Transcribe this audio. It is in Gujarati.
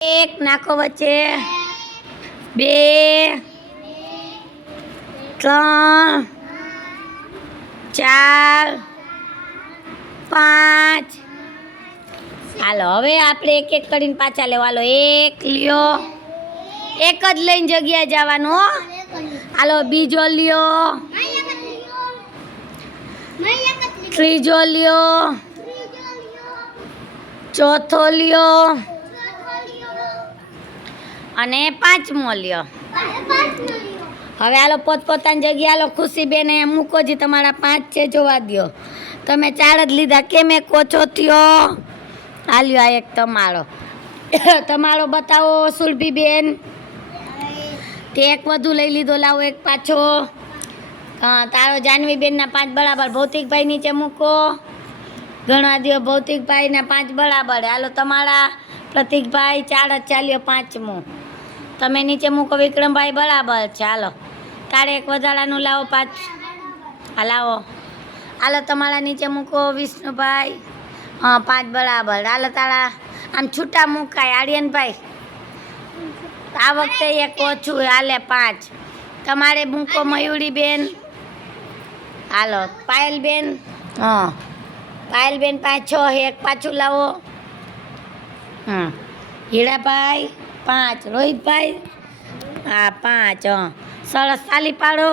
એક નાખો વચ્ચે, 2 3 4 5 હાલો હવે આપણે એક એક કરીને પાછા લેવા. હાલો એક લ્યો, એક જ લઈને જગ્યાએ જવાનું હો. હાલો બીજો લ્યો, ત્રીજો લ્યો, ચોથો લ્યો અને પાંચમો લ્યો. હવે હાલો પોતપોતાની જગ્યા. હાલો ખુશીબેન અહીંયા મૂકો, જે તમારા 5 છે જોવા દો. તમે 4 જ લીધા, કેમ એક ઓછો થયો? હાલ્યો આ એક તમારો તમારો બતાવો સુરભીબેન. તે એક વધુ લઈ લીધો, લાવો એક પાછો. તારો જાનવીબેનના 5 બરાબર. ભૌતિકભાઈ નીચે મૂકો, ગણવા દો. ભૌતિકભાઈના 5 બરાબર. હાલો તમારા પ્રતિકભાઈ 4 જ ચાલ્યો, 5મું તમે નીચે મૂકો. વિક્રમભાઈ બરાબર છે. હાલો તારે એક વધારાનું લાવો 5. હા લાવો. હાલો તમારા નીચે મૂકો. વિષ્ણુભાઈ 5 બરાબર. હાલો તારા આમ છૂટા મૂકાય. આર્યનભાઈ આ વખતે એક ઓછું, હાલે 5. તમારે મૂકો મયુરીબેન. હાલો પાયલબેન, પાયલબેન 5 6. એક પાછું લાવો. હીરાભાઈ 5. રોહિતભાઈ 5. સરસ, તાલી પાડો.